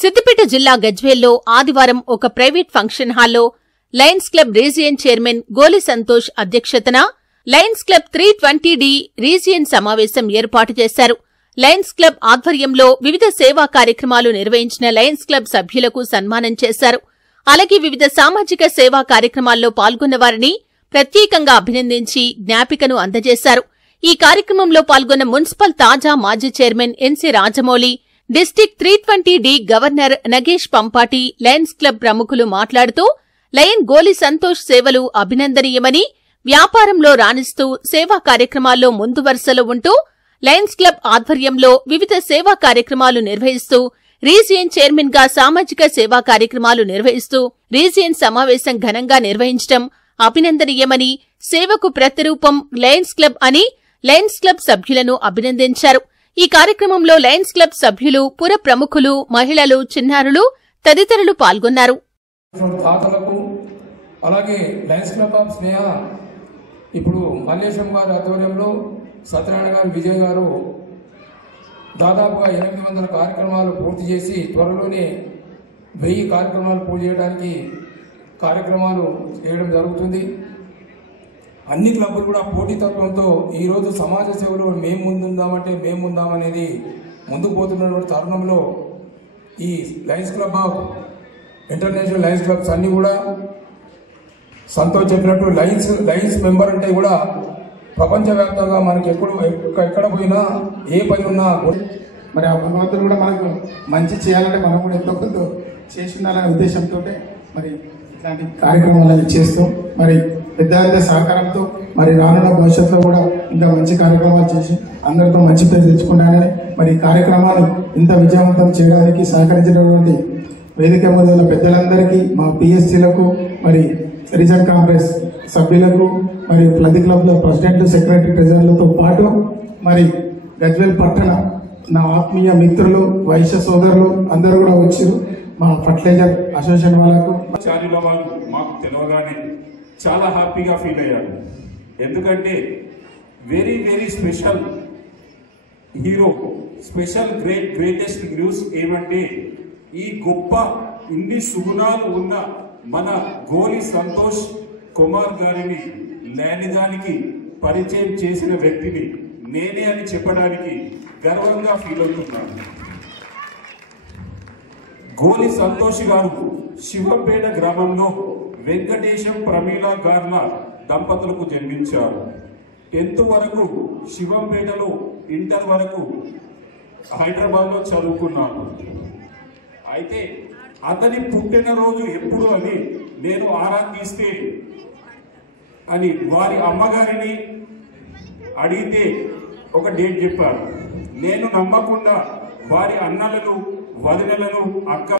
సిద్దిపేట జిల్లా గజ్వేల్లో ఆదివారం ఒక ప్రైవేట్ ఫంక్షన్ హాల్లో లయన్స్ క్లబ్ రీజియన్ చైర్మన్ గోలి సంతోష్ అధ్యక్షతన లయన్స్ క్లబ్ 320D రీజియన్ సమావేశం ఏర్పాటు చేశారు. లయన్స్ క్లబ్ ఆధ్వర్యంలో వివిధ సేవా కార్యక్రమాలు నిర్వహించిన లయన్స్ క్లబ్ సభ్యులకు సన్మానం చేశారు. అలాగే వివిధ సామాజిక సేవా కార్యక్రమాల్లో పాల్గొన్న వారిని ప్రత్యేకంగా అభినందించి జ్ఞాపికను అందజేశారు. ఈ కార్యక్రమంలో పాల్గొన్న మున్సిపల్ తాజా మాజీ chairman NC Rajamouli, district 320D governor Nagesh Pampati, Lions Club ప్రముఖులు మాట్లాడుతూ లయన్ గోలి సంతోష్ సేవలు అభినందనీయమని, వ్యాపారంలో రాణిస్తూ సేవా కార్యక్రమాల్లో ముందు వరుసలో ఉంటూ లయన్స్ క్లబ్ ఆధ్వర్యంలో వివిధ సేవా కార్యక్రమాలు నిర్వహిస్తూ రీజియన్ చైర్మన్ గా సామాజిక సేవా కార్యక్రమాలు నిర్వహిస్తూ రీజియన్ సమావేశం ఘనంగా నిర్వహించడం అభినందనీయమని, సేవకు ప్రతిరూపం లయన్స్ క్లబ్ అని లయన్స్ క్లబ్ సభ్యులను అభినందించారు. ఈ కార్యక్రమంలో లయన్స్ క్లబ్ సభ్యులు, పుర ప్రముఖులు, మహిళలు, చిన్నారులు తదితరులు పాల్గొన్నారు. అలాగే లయన్స్ క్లబ్ ఆఫ్ స్నేహ ఇప్పుడు మల్లేశం గారి ఆధ్వర్యంలో సత్యనారాయణ గారు, విజయ్ గారు దాదాపుగా 800 కార్యక్రమాలు పూర్తి చేసి త్వరలోనే 1000 కార్యక్రమాలు పూర్తి చేయడానికి కార్యక్రమాలు చేయడం జరుగుతుంది. అన్ని క్లబ్లు కూడా పోటీతత్వంతో ఈరోజు సమాజ సేవలో మేము ముందుందామంటే మేము ముందామనేది ముందుకు పోతున్నటువంటి తరుణంలో ఈ Lions club of international Lions clubs అన్ని కూడా సంతోష్ చెప్పినట్టు లయన్స్ మెంబర్ అంటే కూడా ప్రపంచవ్యాప్తంగా మనకి ఎక్కడ పోయినా ఏ పని ఉన్నా మరి ఆ భగవంతుడు కూడా మనకు మంచి చేయాలంటే మనం కూడా ఎంతో కొంత చేసి ఉండాలనే ఉద్దేశంతో మరి ఇలాంటి కార్యక్రమాలను చేస్తూ మరి పెద్ద సహకారంతో మరి రానున్న భవిష్యత్తులో కూడా ఇంకా మంచి కార్యక్రమాలు చేసి అందరితో మంచి పేరు తెచ్చుకుంటానని మరి కార్యక్రమాలు ఇంత విజయవంతం చేయడానికి సహకరించినటువంటి వేదిక మీద పెద్దలందరికీ, మా పిఎస్సీలకు, మరి రీజన్ కాంగ్రెస్ సభ్యులకు, మరి ప్రతి క్లబ్ల ప్రెసిడెంట్, సెక్రటరీ, ట్రెజరర్లతో పాటు మరి గజ్వేల్ పట్టణ నా ఆత్మీయ మిత్రులు, వైశ్య సోదరులు అందరూ కూడా వచ్చారు. మా ఫర్టిలైజర్ అసోసియేషన్ వాళ్ళకు మాకు తెలియగానే చాలా హ్యాపీగా ఫీల్ అయ్యారు. ఎందుకంటే very very special hero, special greatest news ఏమంటే ఈ గొప్ప ఇన్ని సుగుణాలు ఉన్న మన గోలి సంతోష్ కుమార్ గారిని లేనిదానికి పరిచయం చేసిన వ్యక్తిని నేనే అని చెప్పడానికి గర్వంగా ఫీల్ అవుతున్నాను. గోలి సంతోష్ గారు శివంపేట గ్రామంలో వెంకటేశం, ప్రమీల గార్ల దంపతులకు జన్మించారు. 10th వరకు శివంపేటలో, ఇంటర్ వరకు హైదరాబాద్లో చదువుకున్నారు. అయితే అతని పుట్టినరోజు ఎప్పుడు అని నేను ఆరా తీస్తే అని వారి అమ్మగారిని అడిగితే ఒక డేట్ చెప్పారు. నేను నమ్మకుండా వారి అన్నలను, వదినలను, అక్క